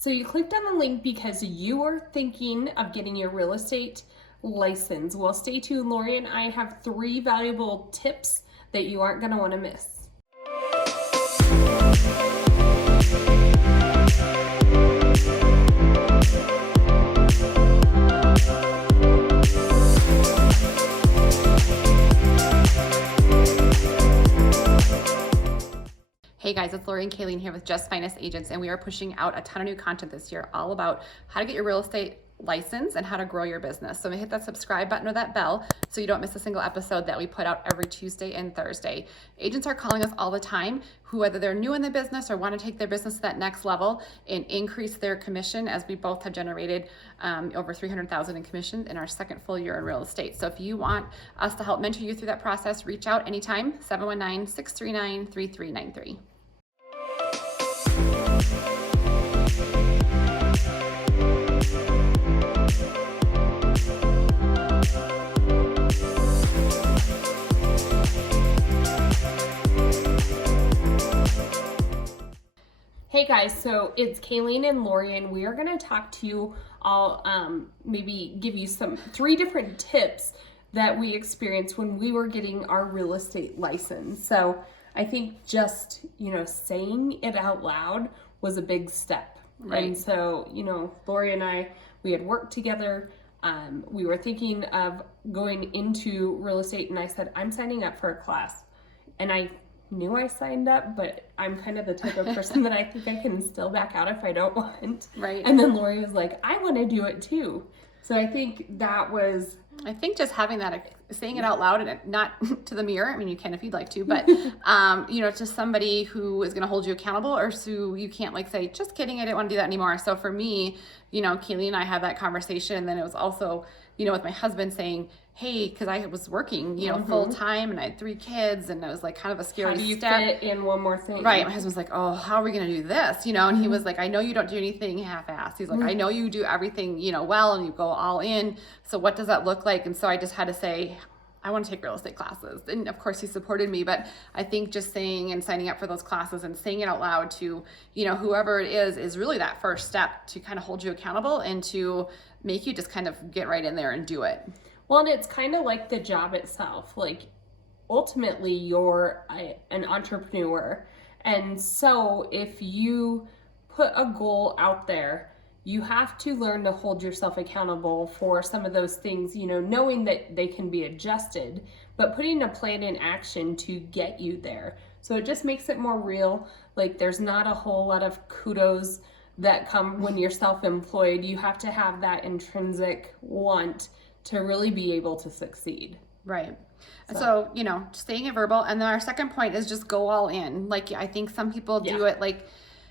So you clicked on the link because you are thinking of getting your real estate license. Well, stay tuned. Lori and I have 3 valuable tips that you aren't going to want to miss. Hey guys, it's Lori and Kayleen here with Just Finest Agents, and we are pushing out a ton of new content this year all about how to get your real estate license and how to grow your business. So hit that subscribe button or that bell so you don't miss a single episode that we put out every Tuesday and Thursday. Agents are calling us all the time who, whether they're new in the business or want to take their business to that next level and increase their commission, as we both have generated over $300,000 in commission in our second full year in real estate. So if you want us to help mentor you through that process, reach out anytime, 719-639-3393. Hey guys, so it's Kayleen and Lori, and we are going to talk to you all, maybe give you 3 different tips that we experienced when we were getting our real estate license. So I think just, saying it out loud was a big step. Right. And so, Lori and I, we had worked together. We were thinking of going into real estate, and I said, I'm signing up for a class. And I knew I signed up, but I'm kind of the type of person that I think I can still back out if I don't want. Right. And then Lori was like, I want to do it too. So I think that was... I think just having that, saying it out loud, and not to the mirror, I mean, you can if you'd like to, but, to somebody who is going to hold you accountable, or so you can't say, just kidding, I didn't want to do that anymore. So for me, Kaylee and I had that conversation, and then it was also, with my husband saying, hey, because I was working, full time, and I had 3 kids, and it was kind of a scary step. How do you fit in one more thing? Right. My husband's like, oh, how are we going to do this? And he was like, I know you don't do anything half-assed. He's like, I know you do everything, well, and you go all in. So what does that look like? And so I just had to say, I want to take real estate classes. And of course he supported me, but I think just saying and signing up for those classes and saying it out loud to, whoever it is really that first step to kind of hold you accountable and to make you just kind of get right in there and do it. Well, and it's kind of like the job itself. Ultimately, you're an entrepreneur. And so if you put a goal out there, you have to learn to hold yourself accountable for some of those things, knowing that they can be adjusted, but putting a plan in action to get you there. So it just makes it more real. There's not a whole lot of kudos that come when you're self-employed. You have to have that intrinsic want to really be able to succeed. Right. So, staying it verbal. And then our second point is just go all in. I think some people do it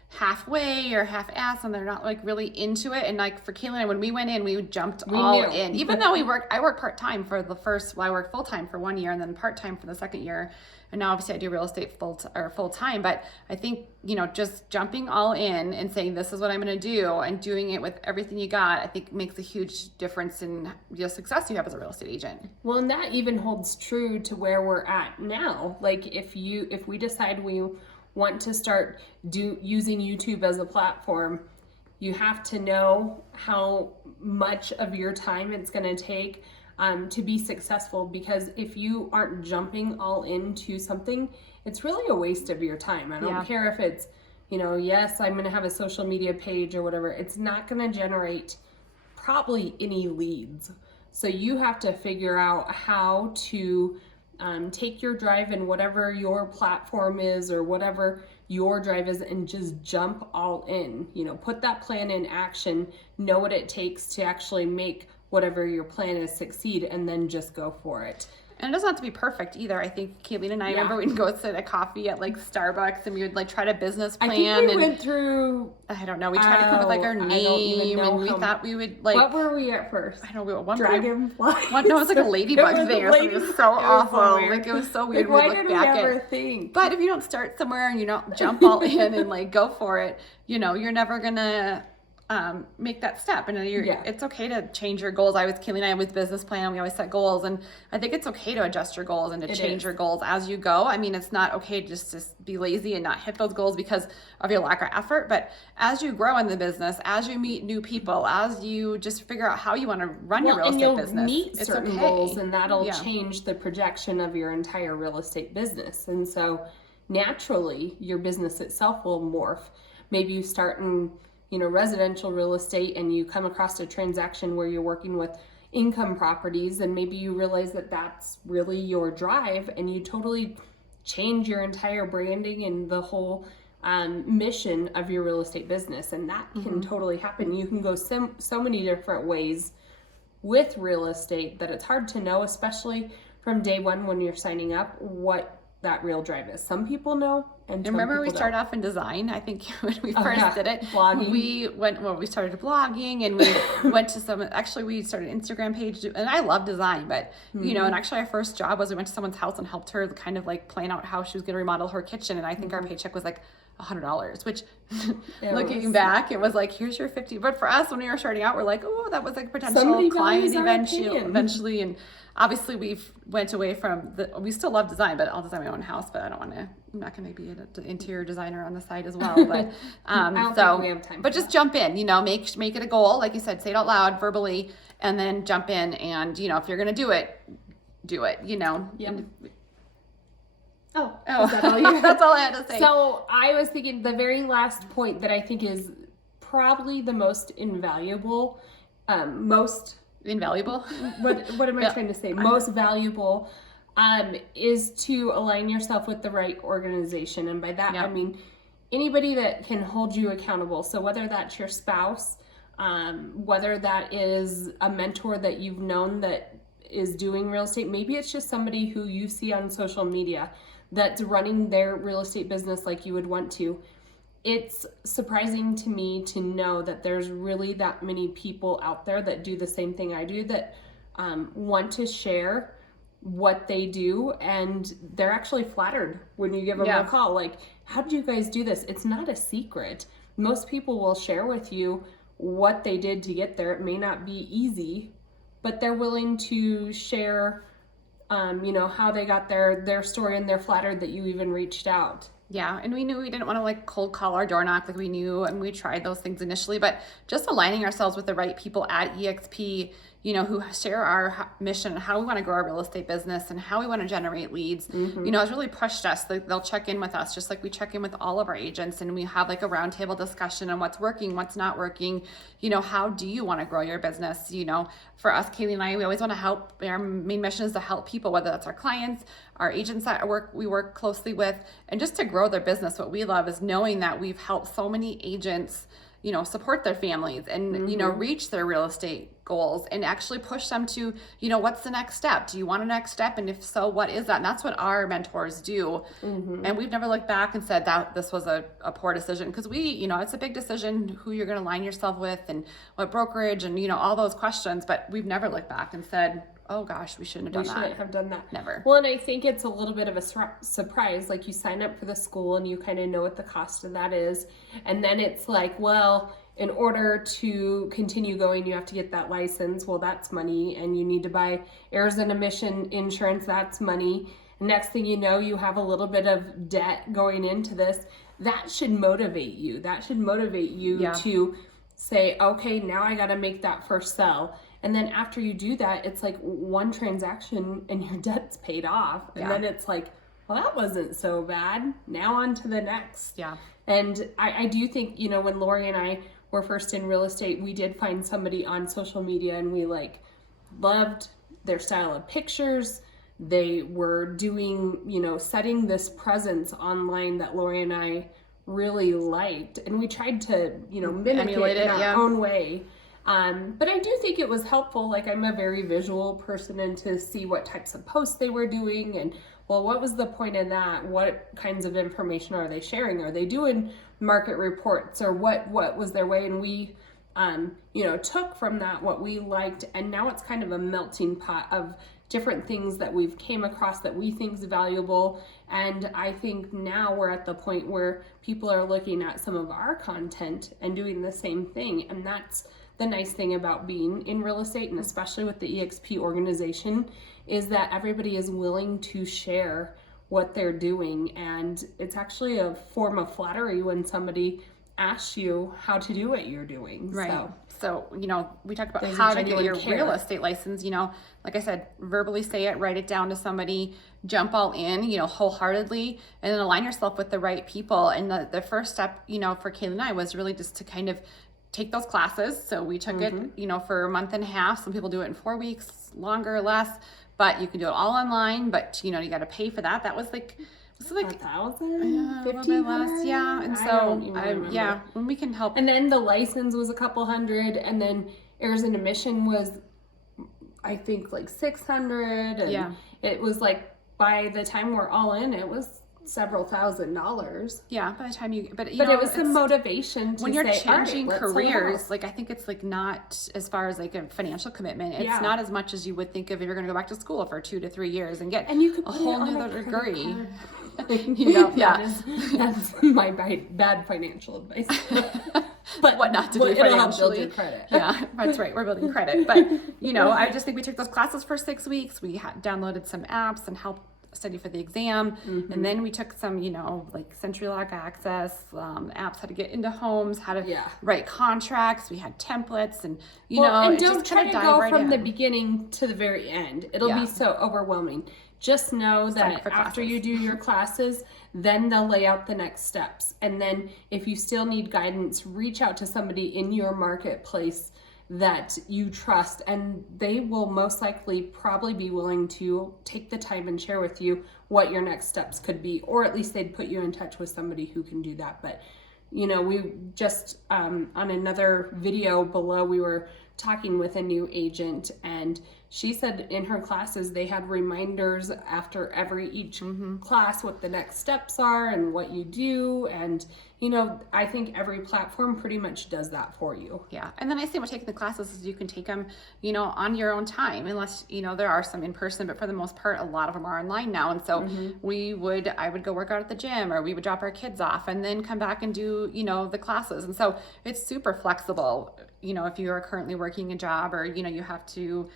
halfway or half-ass, and they're not really into it. And for Kayla and I, when we went in, we jumped all in. Even though I worked part-time for the first, I worked full-time for 1 year and then part-time for the second year. And now obviously I do real estate full-time, but I think, just jumping all in and saying, this is what I'm going to do, and doing it with everything you got, I think makes a huge difference in the success you have as a real estate agent. Well, and that even holds true to where we're at now. If we decide we want to start using YouTube as a platform, you have to know how much of your time it's going to take to be successful, because if you aren't jumping all into something, it's really a waste of your time. I don't care if it's, yes, I'm going to have a social media page or whatever. It's not going to generate probably any leads. So you have to figure out how to take your drive and whatever your platform is or whatever your drive is, and just jump all in. Put that plan in action, know what it takes to actually make whatever your plan is succeed, and then just go for it. And it doesn't have to be perfect either. I think Kayleen and I remember we'd go sit a coffee at Starbucks, and we would try to business plan. I think we went through. I don't know. We tried to come up with our name, and we thought we would What were we at first? I don't know. One Dragonfly. No, it was a ladybug thing. It was so awful. It was so weird. Why did we ever think? But if you don't start somewhere and you don't jump all in and go for it, you're never gonna make that step. And Yeah. it's okay to change your goals. Kaylee and I with business plan, we always set goals, and I think it's okay to adjust your goals and to change your goals as you go. I mean, it's not okay just to be lazy and not hit those goals because of your lack of effort. But as you grow in the business, as you meet new people, as you just figure out how you want to run your real estate business, meet certain goals, and that'll change the projection of your entire real estate business. And so naturally, your business itself will morph. Maybe you start in residential real estate and you come across a transaction where you're working with income properties, and maybe you realize that that's really your drive, and you totally change your entire branding and the whole mission of your real estate business. And that can totally happen. You can go so many different ways with real estate that it's hard to know, especially from day one when you're signing up, what that real drive is. Some people know, and remember we started off in design. I think when we first did it, blogging. We started blogging, and we went to we started an Instagram page, and I love design, but and actually our first job was we went to someone's house and helped her kind of like plan out how she was going to remodel her kitchen, and I think our paycheck was like $100, which looking back, it was like, here's your 50. But for us, when we were starting out, we're like, oh, that was like potential client eventually. And obviously we've went away from we still love design, but I'll design my own house, but I'm not going to be an interior designer on the side as well. But I don't think we have time. But just jump in, make it a goal. Like you said, say it out loud verbally, and then jump in. And, if you're going to do it, Yep. Oh, is that all you? That's all I had to say. So I was thinking the very last point that I think is probably the most invaluable, invaluable. What am I trying to say? Most valuable, is to align yourself with the right organization, and by that I mean anybody that can hold you accountable. So whether that's your spouse, whether that is a mentor that you've known that is doing real estate, maybe it's just somebody who you see on social media that's running their real estate business like you would want to. It's surprising to me to know that there's really that many people out there that do the same thing I do, that want to share what they do, and they're actually flattered when you give them a call. Like, how did you guys do this? It's not a secret. Most people will share with you what they did to get there. It may not be easy, but they're willing to share how they got their story, and they're flattered that you even reached out. Yeah, and we knew we didn't want to like cold call or door knock, like we knew, and we tried those things initially, but just aligning ourselves with the right people at EXP, who share our mission and how we want to grow our real estate business and how we want to generate leads, has really pushed us. They'll check in with us just like we check in with all of our agents, and we have like a roundtable discussion on what's working, what's not working. How do you want to grow your business? For us, Kaylee and I, we always want to help. Our main mission is to help people, whether that's our clients, our agents that we work closely with, and just to grow their business. What we love is knowing that we've helped so many agents, support their families and, reach their real estate goals and actually push them to, what's the next step? Do you want a next step? And if so, what is that? And that's what our mentors do. And we've never looked back and said that this was a poor decision, because it's a big decision who you're going to align yourself with and what brokerage and, all those questions. But we've never looked back and said, oh gosh, we shouldn't have done that. Never. Well, and I think it's a little bit of a surprise. Like, you sign up for the school and you kind of know what the cost of that is. And then it's like, well, in order to continue going, you have to get that license. Well, that's money. And you need to buy errors and omission insurance. That's money. Next thing you know, you have a little bit of debt going into this. That should motivate you. That should motivate you to say, okay, now I got to make that first sell. And then after you do that, it's like one transaction and your debt's paid off. And then it's like, well, that wasn't so bad. Now on to the next. Yeah. And I do think, when Lori and I were first in real estate, we did find somebody on social media, and we loved their style of pictures. They were doing, setting this presence online that Lori and I really liked. And we tried to, mimic it in our own way. But I do think it was helpful. Like, I'm a very visual person, and to see what types of posts they were doing, and well, what was the point of that? What kinds of information are they sharing? Are they doing market reports, or what was their way? And we, took from that what we liked, and now it's kind of a melting pot of different things that we've came across that we think is valuable, And I think now we're at the point where people are looking at some of our content and doing the same thing. And that's the nice thing about being in real estate, and especially with the EXP organization, is that everybody is willing to share what they're doing. And it's actually a form of flattery when somebody asks you how to do what you're doing. Right. So, we talked about how to get your real estate license. Like I said, verbally say it, write it down to somebody, jump all in, wholeheartedly, and then align yourself with the right people. And the first step, for Kayla and I was really just to kind of take those classes. So we took it, for a month and a half. Some people do it in 4 weeks, longer or less, but you can do it all online, but you got to pay for that. That was like, $1,000, a little bit less, yeah. And so, when we can help. And then the license was a couple hundred, and then errors and omission was, I think, like $600, and it was like, by the time we're all in, it was several $1,000s. Yeah, by the time but it was some motivation to when you're say, changing careers. Like, I think it's like not as far as like a financial commitment. It's not as much as you would think of if you're going to go back to school for 2 to 3 years and get you could a whole new degree. That's my bad financial advice. But what not to do financially. Build your credit. Yeah, that's right. We're building credit. But, I just think we took those classes for 6 weeks. We downloaded some apps and helped study for the exam. And then we took some, like Century Lock Access, apps, how to get into homes, how to write contracts. We had templates and, and don't try to go from the beginning to the very end. It'll be so overwhelming. Just know that after you do your classes, then they'll lay out the next steps. And then if you still need guidance, reach out to somebody in your marketplace that you trust, and they will most likely probably be willing to take the time and share with you what your next steps could be, or at least they'd put you in touch with somebody who can do that. But we just on another video below, we were talking with a new agent, and she said in her classes they had reminders after each class what the next steps are and what you do. And I think every platform pretty much does that for you. Yeah. And then I say, taking the classes is you can take them, on your own time, unless, there are some in person, but for the most part, a lot of them are online now. And so I would go work out at the gym, or we would drop our kids off and then come back and do, the classes. And so it's super flexible, if you are currently working a job, or, you have to,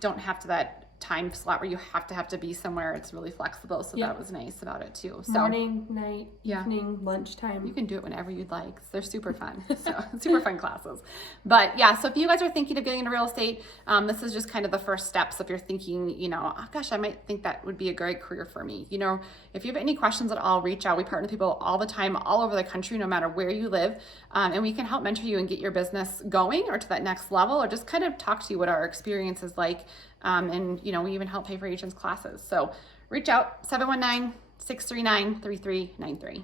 don't have to that time slot where you have to be somewhere. It's really flexible. So that was nice about it too. So morning, night, evening, lunchtime. You can do it whenever you'd like. They're super fun. So super fun classes. But so if you guys are thinking of getting into real estate, this is just kind of the first steps. If you're thinking, oh gosh, I might think that would be a great career for me. If you have any questions at all, reach out. We partner with people all the time, all over the country, no matter where you live. And we can help mentor you and get your business going or to that next level, or just kind of talk to you what our experience is like. And we even help pay for agents' classes. So reach out, 719-639-3393.